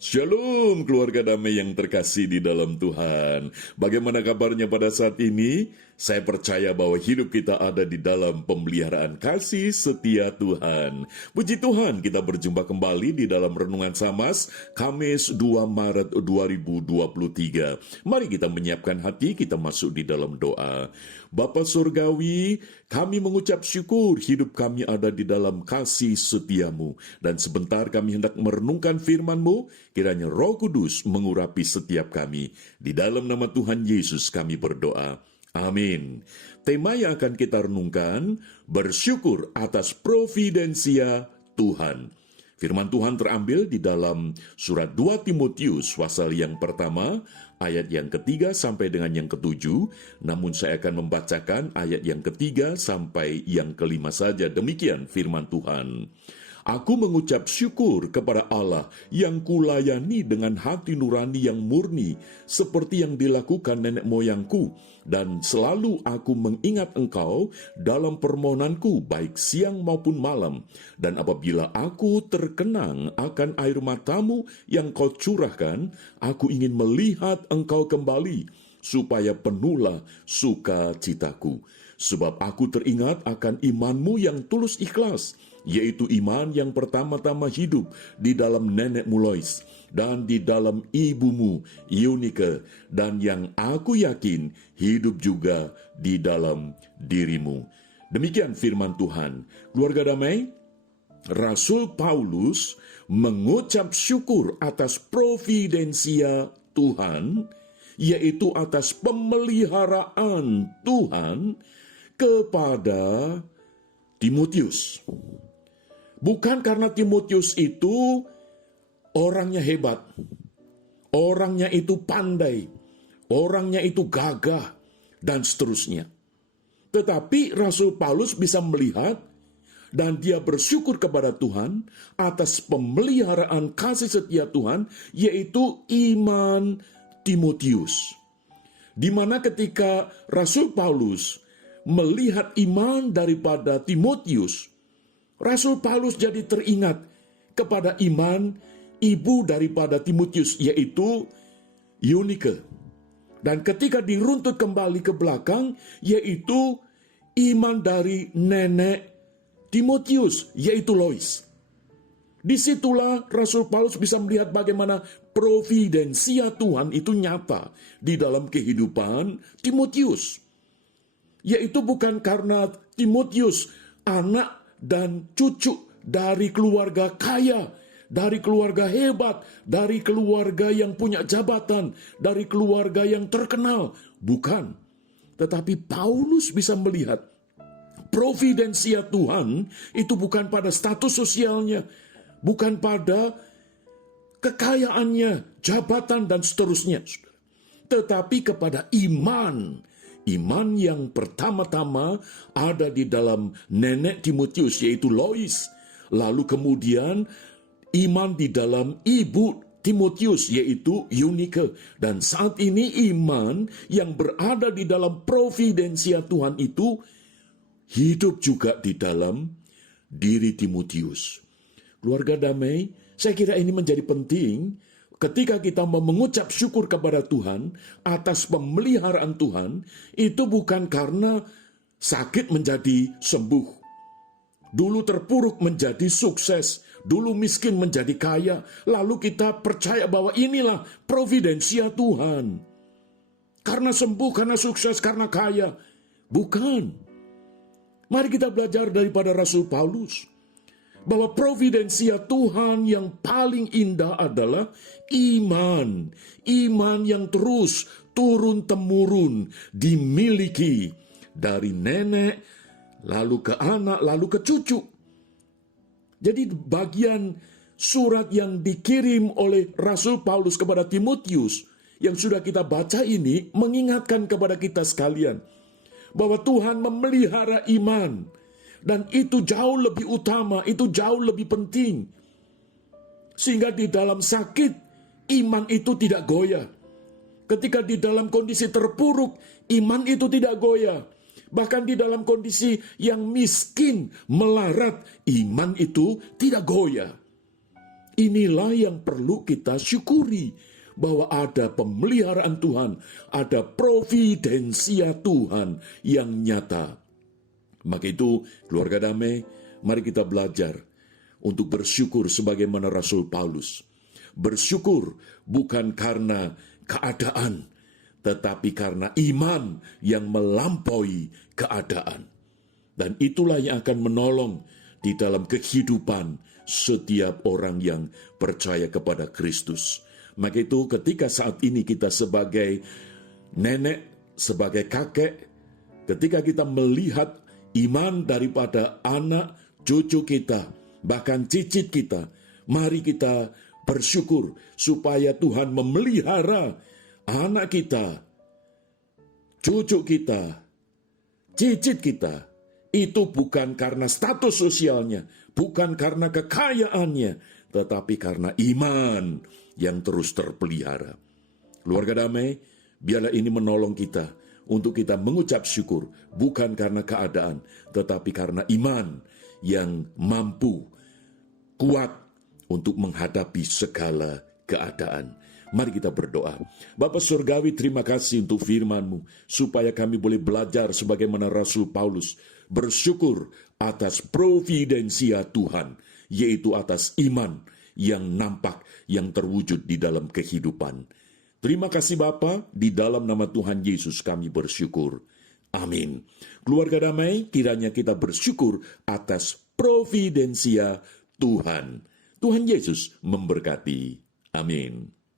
Shalom keluarga damai yang terkasih di dalam Tuhan. Bagaimana kabarnya pada saat ini? Saya percaya bahwa hidup kita ada di dalam pemeliharaan kasih setia Tuhan. Puji Tuhan, kita berjumpa kembali di dalam Renungan Samas, Kamis 2 Maret 2023. Mari kita menyiapkan hati, kita masuk di dalam doa. Bapa Surgawi, kami mengucap syukur hidup kami ada di dalam kasih setiamu. Dan sebentar kami hendak merenungkan firman-Mu, kiranya Roh Kudus mengurapi setiap kami. Di dalam nama Tuhan Yesus kami berdoa. Amin. Tema yang akan kita renungkan, bersyukur atas providensia Tuhan. Firman Tuhan terambil di dalam surat 2 Timotius pasal yang pertama, ayat yang ketiga sampai dengan yang ketujuh. Namun saya akan membacakan ayat yang ketiga sampai yang kelima saja. Demikian firman Tuhan. Aku mengucap syukur kepada Allah yang kulayani dengan hati nurani yang murni, seperti yang dilakukan nenek moyangku, dan selalu aku mengingat engkau dalam permohonanku, baik siang maupun malam. Dan apabila aku terkenang akan air matamu yang kau curahkan, aku ingin melihat engkau kembali, supaya penuhlah sukacitaku. Sebab aku teringat akan imanmu yang tulus ikhlas, yaitu iman yang pertama-tama hidup di dalam nenekmu Lois, dan di dalam ibumu Eunike, dan yang aku yakin hidup juga di dalam dirimu. Demikian firman Tuhan. Keluarga damai, Rasul Paulus mengucap syukur atas providensia Tuhan, yaitu atas pemeliharaan Tuhan kepada Timotius. Bukan karena Timotius itu orangnya hebat, orangnya itu pandai, orangnya itu gagah, dan seterusnya. Tetapi Rasul Paulus bisa melihat dan dia bersyukur kepada Tuhan atas pemeliharaan kasih setia Tuhan, yaitu iman Timotius. Di mana ketika Rasul Paulus melihat iman daripada Timotius, Rasul Paulus jadi teringat kepada iman ibu daripada Timotius, yaitu Eunike. Dan ketika diruntut kembali ke belakang, yaitu iman dari nenek Timotius, yaitu Lois. Disitulah Rasul Paulus bisa melihat bagaimana providensia Tuhan itu nyata di dalam kehidupan Timotius. Yaitu bukan karena Timotius anak dan cucu dari keluarga kaya, dari keluarga hebat, dari keluarga yang punya jabatan, dari keluarga yang terkenal. Bukan. Tetapi Paulus bisa melihat providensia Tuhan itu bukan pada status sosialnya, bukan pada kekayaannya, jabatan, dan seterusnya. Tetapi kepada iman. Iman yang pertama-tama ada di dalam nenek Timotius, yaitu Lois. Lalu kemudian iman di dalam ibu Timotius, yaitu Eunike. Dan saat ini iman yang berada di dalam providensia Tuhan itu hidup juga di dalam diri Timotius. Keluarga damai, saya kira ini menjadi penting. Ketika kita mengucap syukur kepada Tuhan atas pemeliharaan Tuhan, itu bukan karena sakit menjadi sembuh. Dulu terpuruk menjadi sukses, dulu miskin menjadi kaya, lalu kita percaya bahwa inilah providensia Tuhan. Karena sembuh, karena sukses, karena kaya. Bukan. Mari kita belajar daripada Rasul Paulus, bahwa providensia Tuhan yang paling indah adalah iman. Iman yang terus turun-temurun dimiliki dari nenek, lalu ke anak, lalu ke cucu. Jadi bagian surat yang dikirim oleh Rasul Paulus kepada Timotius yang sudah kita baca ini mengingatkan kepada kita sekalian bahwa Tuhan memelihara iman. Dan itu jauh lebih utama, itu jauh lebih penting. Sehingga di dalam sakit, iman itu tidak goyah. Ketika di dalam kondisi terpuruk, iman itu tidak goyah. Bahkan di dalam kondisi yang miskin, melarat, iman itu tidak goyah. inilah yang perlu kita syukuri, bahwa ada pemeliharaan Tuhan, ada providensia Tuhan yang nyata. Maka itu, keluarga damai, mari kita belajar untuk bersyukur sebagaimana Rasul Paulus. Bersyukur bukan karena keadaan, tetapi karena iman yang melampaui keadaan. Dan itulah yang akan menolong di dalam kehidupan setiap orang yang percaya kepada Kristus. Maka itu ketika saat ini kita sebagai nenek, sebagai kakek, ketika kita melihat iman daripada anak, cucu kita, bahkan cicit kita, mari kita bersyukur supaya Tuhan memelihara anak kita, cucu kita, cicit kita. Itu bukan karena status sosialnya, bukan karena kekayaannya, tetapi karena iman yang terus terpelihara. Keluarga damai, biarlah ini menolong kita untuk kita mengucap syukur, bukan karena keadaan, tetapi karena iman yang mampu, kuat untuk menghadapi segala keadaan. Mari kita berdoa. Bapa Surgawi, terima kasih untuk firman-Mu, supaya kami boleh belajar sebagaimana Rasul Paulus bersyukur atas providensia Tuhan, yaitu atas iman yang nampak, yang terwujud di dalam kehidupan. Terima kasih Bapa, di dalam nama Tuhan Yesus kami bersyukur. Amin. Keluarga damai, kiranya kita bersyukur atas providensia Tuhan. Tuhan Yesus memberkati. Amin.